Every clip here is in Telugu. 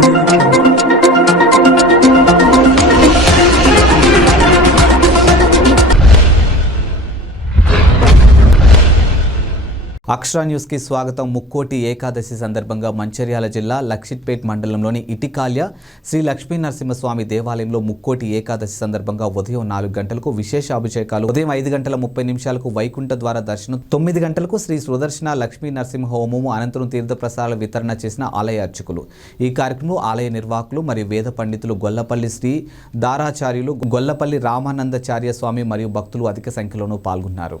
玻 అక్షరా న్యూస్కి స్వాగతం. ముక్కోటి ఏకాదశి సందర్భంగా మంచిర్యాల జిల్లా లక్షిట్పేట్ మండలంలోని ఇటికాల్య శ్రీ లక్ష్మీ నరసింహస్వామి దేవాలయంలో ముక్కోటి ఏకాదశి సందర్భంగా ఉదయం నాలుగు గంటలకు విశేష అభిషేకాలు ఉదయం ఐదు గంటల ముప్పై నిమిషాలకు వైకుంఠ ద్వార దర్శనం తొమ్మిది గంటలకు శ్రీ సుదర్శన లక్ష్మీ నరసింహ హోమము అనంతరం తీర్థప్రసాదాల వితరణ చేసిన ఆలయ అర్చకులు. ఈ కార్యక్రమంలో ఆలయ నిర్వాహకులు మరియు వేద పండితులు గొల్లపల్లి శ్రీ దారాచార్యులు గొల్లపల్లి రామానందాచార్య స్వామి మరియు భక్తులు అధిక సంఖ్యలోనూ పాల్గొన్నారు.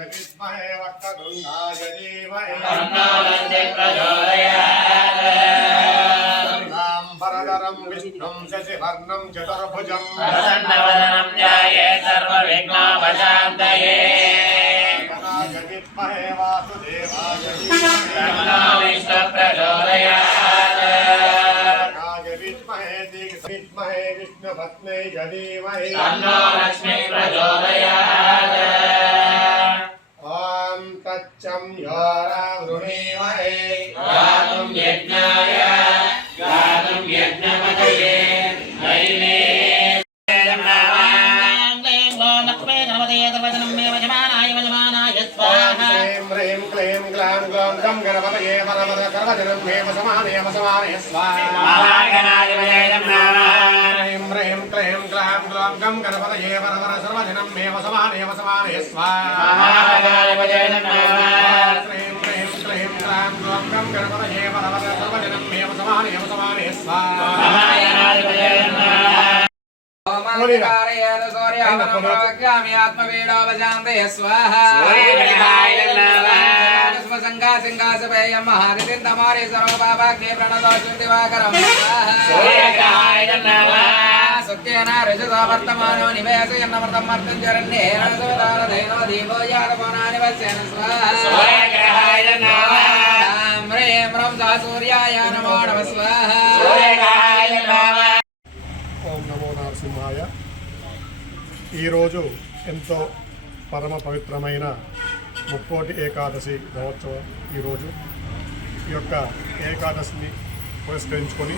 विद्महे वक्रतुण्डाय धीमहि तन्नवन्दे प्रचोदयात् वरदरं विष्णुं शशिवर्णं चतुर्भुजं प्रसन्नवदनं लक्ष्मी प्रचोदयात्। तच्चं योरावृणीमहे गातुं यज्ञाय क्लीं ग्लां ग्लौं गं गणपतये वरवद करवजनं मे वसमानय वसमानय स्वाहा ह्रीं ह्रीं क्लीं ग्लां ग्लौं गं गणपतये वरवद सर्वजनं मे वसमानय वसमानय स्वाहा ह्रीं ह्रीं क्लीं సంగా సింహాసభయ మహారిదిన్ తమారి సర్వ బాబా కే ప్రణదో శుద్ధివాకరం సత్యేన ఈరోజు ఎంతో పరమ పవిత్రమైన ముక్కోటి ఏకాదశి మహోత్సవం ఈరోజు. ఈ యొక్క ఏకాదశిని పురస్కరించుకొని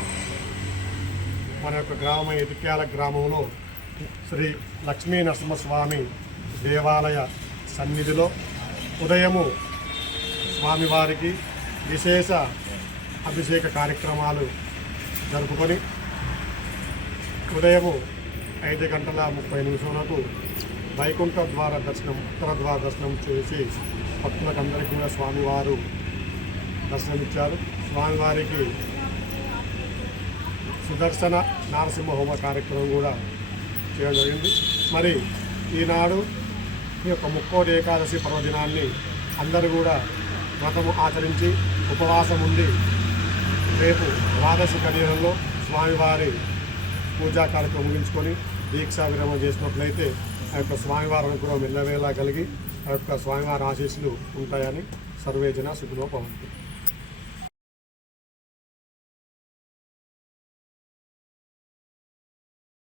మన యొక్క గ్రామం ఇటిక్యాల గ్రామంలో శ్రీ లక్ష్మీ నరసింహస్వామి దేవాలయ సన్నిధిలో ఉదయము స్వామివారికి విశేష అభిషేక కార్యక్రమాలు జరుపుకొని ఉదయము ఐదు గంటల ముప్పై నిమిషాలకు వైకుంఠ ద్వార దర్శనం ఉత్తర ద్వార దర్శనం చేసి భక్తులకు అందరికీ కూడా స్వామివారు దర్శనమిచ్చారు. స్వామివారికి సుదర్శన నారసింహ హోమ కార్యక్రమం కూడా చేయడం జరిగింది. మరి ఈనాడు ఈ యొక్క ముక్కోటి ఏకాదశి పర్వదినాన్ని అందరూ కూడా వ్రతము ఆచరించి ఉపవాసం ఉండి రేపు ద్వాదశి కళ్యాణంలో స్వామివారి పూజా కార్యక్రమం ముగించుకొని దీక్షా విరమణ చేసినట్లయితే ఆ యొక్క స్వామివారి అనుగ్రహం ఎల్లవేలా కలిగి ఆ యొక్క స్వామివారి ఆశీస్సులు ఉంటాయని సర్వేజన సుఖినో పవంతు